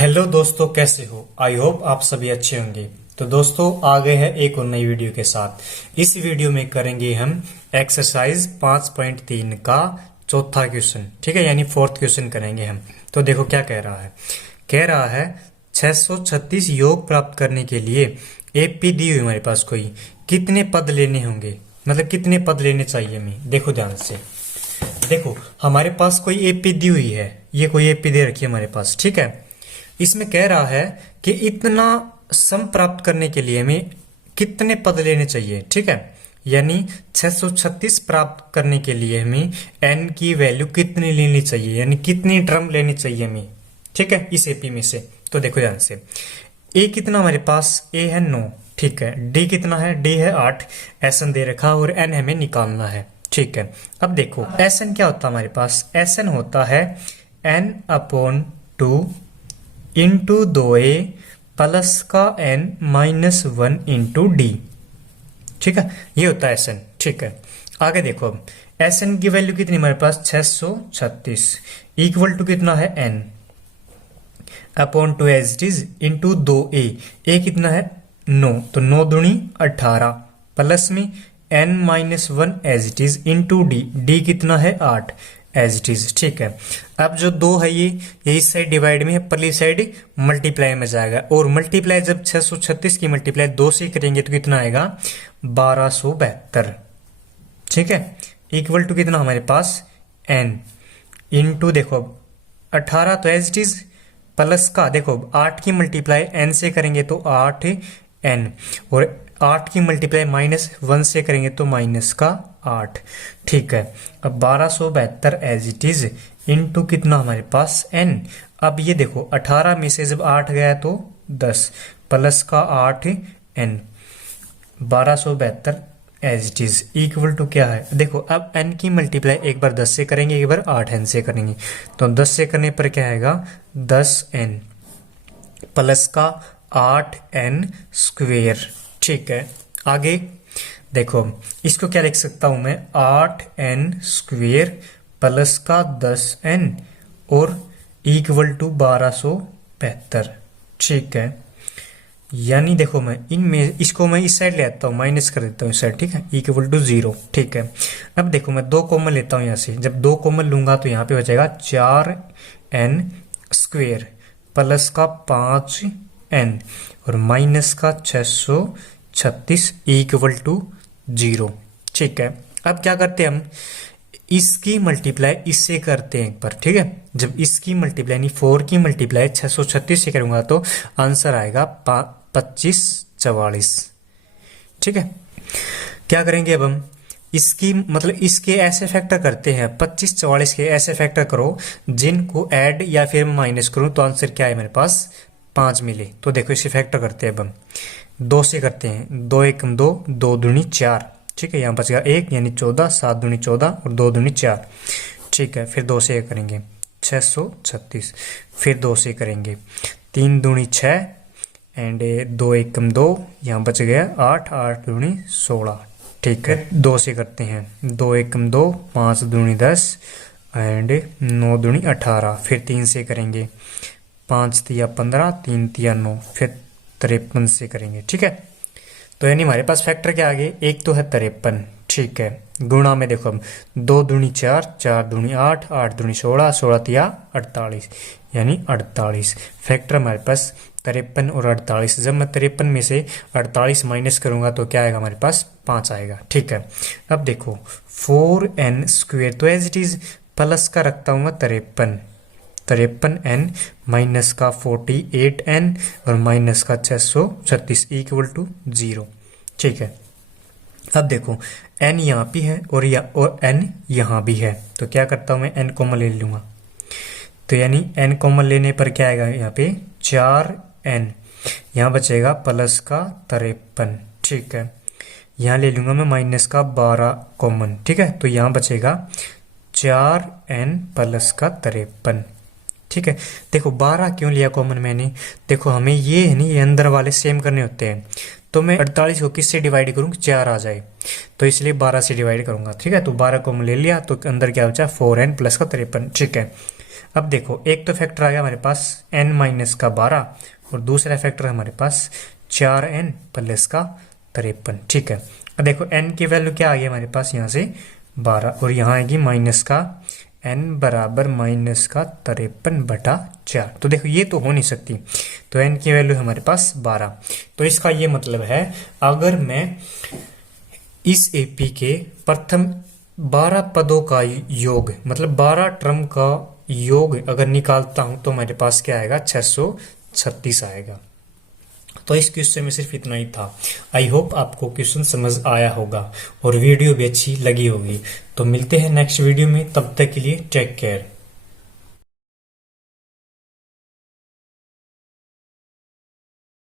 Hello दोस्तों, कैसे हो? आई होप आप सभी अच्छे होंगे। तो दोस्तों, आ गए हैं एक और नई वीडियो के साथ। इस वीडियो में करेंगे हम एक्सरसाइज 5.3 का चौथा क्वेश्चन। ठीक है, यानी फोर्थ क्वेश्चन करेंगे हम। तो देखो क्या कह रहा है 636 योग प्राप्त करने के लिए एपी दी हुई हमारे पास कोई कितने पद लेने होंगे, मतलब कितने पद लेने चाहिए हमें। देखो ध्यान से, देखो हमारे पास कोई एपी दी हुई है, ये कोई एपी दे रखी है हमारे पास। ठीक है, इसमें कह रहा है कि इतना सम प्राप्त करने के लिए हमें कितने पद लेने चाहिए। ठीक है, यानी 636 प्राप्त करने के लिए हमें n की वैल्यू कितनी लेनी चाहिए, यानी कितनी टर्म लेनी चाहिए हमें। ठीक है, इस एपी में से। तो देखो ध्यान से, ए कितना हमारे पास, ए है 9। ठीक है, डी कितना है, डी है 8। एसएन दे रखा और एन हमें निकालना है। ठीक है, अब देखो एसएन क्या होता है हमारे पास, एसएन होता है n/2 इंटू 2a प्लस का n -1 इंटू डी। ठीक है, ये होता है एसएन। ठीक है, आगे देखो अब एसएन की वैल्यू कितनी हमारे पास 636 इक्वल टू कितना है n upon 2 as it is into 2a। A कितना है 9, तो 9 दूनी 18 प्लस में n -1 as it is into d. D कितना है 8 एज इट इज। ठीक है, अब जो 2 है ये इस साइड डिवाइड में है, परली साइड मल्टीप्लाई में जाएगा। और मल्टीप्लाई जब 636 की मल्टीप्लाई 2 से करेंगे तो कितना आएगा 1272। ठीक है, इक्वल टू कितना हमारे पास n इंटू देखो 18 तो एज इट इज प्लस का देखो 8 की मल्टीप्लाई n से करेंगे तो 8n, और 8 की मल्टीप्लाई -1 से करेंगे तो माइनस का 8। ठीक है, अब 1272 एज इट इज इंटू कितना हमारे पास n। अब ये देखो 18 में से जब 8 गया तो 10 प्लस का 8n, 1272 as it is equal to क्या है, देखो अब n की मल्टीप्लाई एक बार 10 से करेंगे, एक बार 8n से करेंगे। तो 10 से करने पर क्या आएगा 10n प्लस का 8n स्क्वेयर। ठीक है, आगे देखो इसको क्या लिख सकता हूं मैं, 8n स्क्वेयर प्लस का 10n और इक्वल टू 1272। ठीक है, यानी देखो मैं इनमें इसको मैं इस साइड ले आता हूँ, माइनस कर देता हूँ इस साइड। ठीक है, इक्वल टू 0। ठीक है, अब देखो मैं 2 कॉमन लेता हूँ यहाँ से, जब 2 कॉमन लूंगा तो यहाँ पे हो जाएगा 4n स्क्वेयर प्लस का 5n और माइनस का 636 इक्वल टू 0। ठीक है, अब क्या करते हैं हम, इसकी मल्टीप्लाई इससे करते हैं एक बार। ठीक है, जब इसकी मल्टीप्लाई यानी 4 की मल्टीप्लाई 636 से करूंगा तो आंसर आएगा 2544। ठीक है, क्या करेंगे अब हम, इसकी मतलब इसके ऐसे फैक्टर करते हैं, 25 44 के ऐसे फैक्टर करो जिनको ऐड या फिर माइनस करूं तो आंसर क्या है मेरे पास 5 मिले। तो देखो इसे फैक्टर करते हैं अब हम, 2 से करते हैं, 2 एकम 2, 2 दूनी 4। ठीक है, यहाँ बचेगा 1 यानी 14, 7 दूनी 14 और 2 दूनी 4। ठीक है, फिर 2 से करेंगे 636, फिर 2 से करेंगे 3 दूनी 6 एंड 2 एकम 2, यहाँ बच गया 8, 8 दूनी 16। ठीक है, 2 से करते हैं 2 एकम 2, 5 दूनी 10 एंड 9 दूनी 18। फिर 3 से करेंगे 5 तिया 15, 3 तिया 9, फिर 53 से करेंगे। ठीक है, तो यानी हमारे पास फैक्टर क्या आ गए, एक तो है 53। ठीक है, गुणा में देखो हम 2 दूनी 4, 4 दूनी 8, 8 दूनी 16, 16 तिया 48 यानी 48। फैक्टर हमारे पास 53 और 48। जब मैं 53 में से 48 माइनस करूंगा तो क्या आएगा हमारे पास 5 आएगा। ठीक है, अब देखो 4n स्क्वेयर तो एज इट इज प्लस का रखता हूँ 53n माइनस का 48n और माइनस का 636 इक्वल टू 0। ठीक है, अब देखो n यहाँ भी है और n यहाँ भी है, तो क्या करता हूँ मैं n कॉमन ले लूंगा। तो यानी n कॉमन लेने पर क्या आएगा यहाँ पे 4n, यहाँ बचेगा प्लस का 53। ठीक है, यहाँ ले लूंगा मैं माइनस का 12 कॉमन। ठीक है, तो यहाँ बचेगा 4n प्लस का 53। ठीक है, देखो 12 क्यों लिया कॉमन मैंने, देखो हमें ये है नहीं, ये अंदर वाले सेम करने होते हैं। तो मैं 48 को किससे डिवाइड करूँ, 4 आ जाए, तो इसलिए 12 से डिवाइड करूंगा। ठीक है, तो 12 को हम ले लिया तो अंदर क्या बचा 4n प्लस का 53। ठीक है, अब देखो एक तो फैक्टर आ गया हमारे पास n माइनस का 12 और दूसरा फैक्टर हमारे पास 4n प्लस का 53। ठीक है, अब देखो n की वैल्यू क्या आ गई हमारे पास यहाँ से 12 और यहाँ आएगी माइनस का n बराबर माइनस का 53/4। तो देखो ये तो हो नहीं सकती, तो n की वैल्यू हमारे पास 12। तो इसका ये मतलब है अगर मैं इस एपी के प्रथम 12 पदों का योग मतलब 12 टर्म का योग अगर निकालता हूं तो मेरे पास क्या आएगा 636 आएगा। तो इस क्वेश्चन में सिर्फ इतना ही था। आई होप आपको क्वेश्चन समझ आया होगा और वीडियो भी अच्छी लगी होगी। तो मिलते हैं नेक्स्ट वीडियो में, तब तक के लिए टेक केयर।